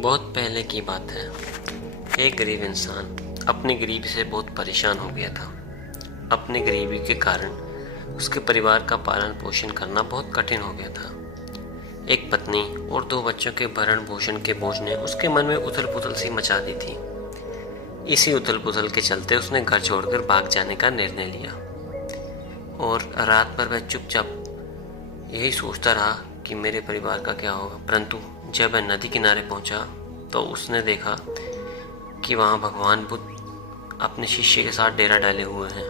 बहुत पहले की बात है। एक गरीब इंसान अपनी गरीबी से बहुत परेशान हो गया था। अपनी गरीबी के कारण उसके परिवार का पालन पोषण करना बहुत कठिन हो गया था। एक पत्नी और 2 बच्चों के भरण पोषण के बोझ ने उसके मन में उथल पुथल सी मचा दी थी। इसी उथल पुथल के चलते उसने घर छोड़कर भाग जाने का निर्णय लिया और रात भर वह चुपचाप यही सोचता रहा कि मेरे परिवार का क्या होगा। परंतु जब वह नदी किनारे पहुंचा तो उसने देखा कि वहां भगवान बुद्ध अपने शिष्य के साथ डेरा डाले हुए हैं।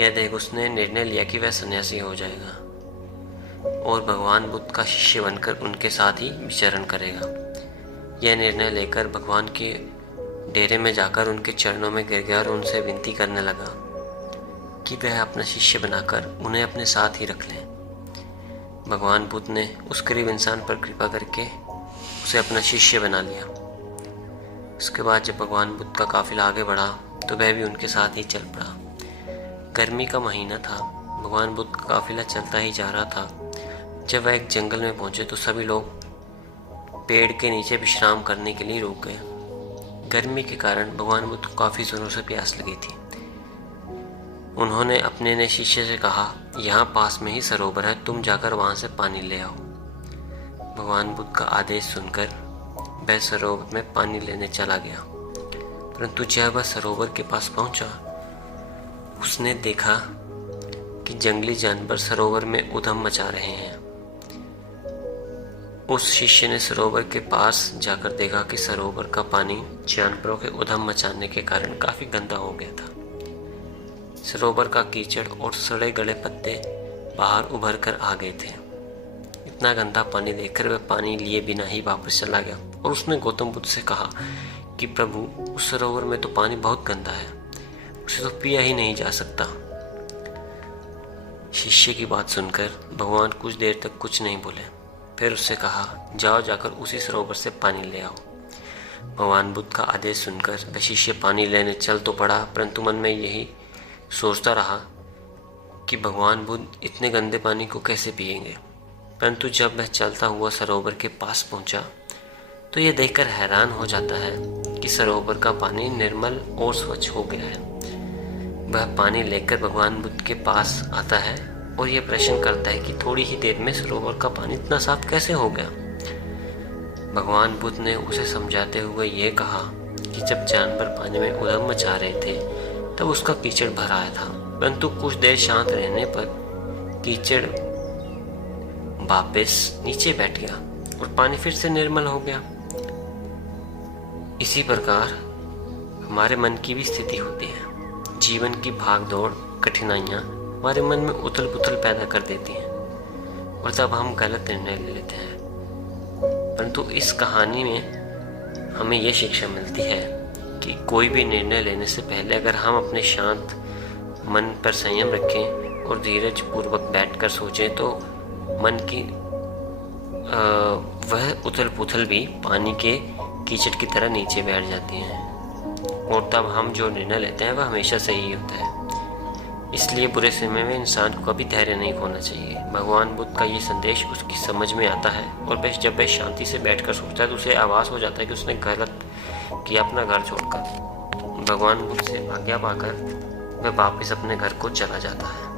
यह देख उसने निर्णय लिया कि वह सन्यासी हो जाएगा और भगवान बुद्ध का शिष्य बनकर उनके साथ ही विचरण करेगा। यह निर्णय लेकर भगवान के डेरे में जाकर उनके चरणों में गिर गया और उनसे विनती करने लगा कि वह अपना शिष्य बनाकर उन्हें अपने साथ ही रख लें। भगवान बुद्ध ने उस गरीब इंसान पर कृपा करके उसे अपना शिष्य बना लिया। उसके बाद जब भगवान बुद्ध का काफिला आगे बढ़ा तो वह भी उनके साथ ही चल पड़ा। गर्मी का महीना था। भगवान बुद्ध का काफिला चलता ही जा रहा था। जब वह एक जंगल में पहुंचे तो सभी लोग पेड़ के नीचे विश्राम करने के लिए रुक गए। गर्मी के कारण भगवान बुद्ध को काफी जोरों से प्यास लगी थी। उन्होंने अपने नए शिष्य से कहा, यहाँ पास में ही सरोवर है, तुम जाकर वहां से पानी ले आओ। भगवान बुद्ध का आदेश सुनकर वह सरोवर में पानी लेने चला गया। परंतु जब वह सरोवर के पास पहुंचा उसने देखा कि जंगली जानवर सरोवर में उधम मचा रहे हैं। उस शिष्य ने सरोवर के पास जाकर देखा कि सरोवर का पानी जानवरों के उधम मचाने के कारण काफी गंदा हो गया था। सरोवर का कीचड़ और सड़े गले पत्ते बाहर उभर कर आ गए थे। इतना गंदा पानी देखकर वह पानी लिए बिना ही वापस चला गया और उसने गौतम बुद्ध से कहा कि प्रभु, उस सरोवर में तो पानी बहुत गंदा है, उसे तो पिया ही नहीं जा सकता। शिष्य की बात सुनकर भगवान कुछ देर तक कुछ नहीं बोले। फिर उससे कहा, जाओ जाकर उसी सरोवर से पानी ले आओ। भगवान बुद्ध का आदेश सुनकर वह शिष्य पानी लेने चल तो पड़ा, परंतु मन में यही सोचता रहा कि भगवान बुद्ध इतने गंदे पानी को कैसे पिएंगे। परंतु जब वह चलता हुआ सरोवर के पास पहुंचा तो यह देखकर हैरान हो जाता है कि सरोवर का पानी निर्मल और स्वच्छ हो गया है। वह पानी लेकर भगवान बुद्ध के पास आता है और यह प्रश्न करता है कि थोड़ी ही देर में सरोवर का पानी इतना साफ कैसे हो गया। भगवान बुद्ध ने उसे समझाते हुए यह कहा कि जब जानवर पानी में उधम मचा रहे थे तब उसका कीचड़ भर आया था, परंतु कुछ देर शांत रहने पर कीचड़ वापस नीचे बैठ गया और पानी फिर से निर्मल हो गया। इसी प्रकार हमारे मन की भी स्थिति होती है। जीवन की भाग दौड़, कठिनाइयां हमारे मन में उथल पुथल पैदा कर देती हैं और तब हम गलत निर्णय ले लेते हैं। परंतु इस कहानी में हमें यह शिक्षा मिलती है कि कोई भी निर्णय लेने से पहले अगर हम अपने शांत मन पर संयम रखें और धीरज पूर्वक बैठकर सोचें तो मन की वह उथल पुथल भी पानी के कीचड़ की तरह नीचे बैठ जाती हैं और तब हम जो निर्णय लेते हैं वह हमेशा सही होता है। इसलिए बुरे समय में इंसान को कभी धैर्य नहीं खोना चाहिए। भगवान बुद्ध का ये संदेश उसकी समझ में आता है और वह जब वह शांति से बैठकर सोचता है तो उसे आभास हो जाता है कि उसने गलत किया अपना घर छोड़कर। भगवान बुद्ध से आज्ञा पाकर वह वापस अपने घर को चला जाता है।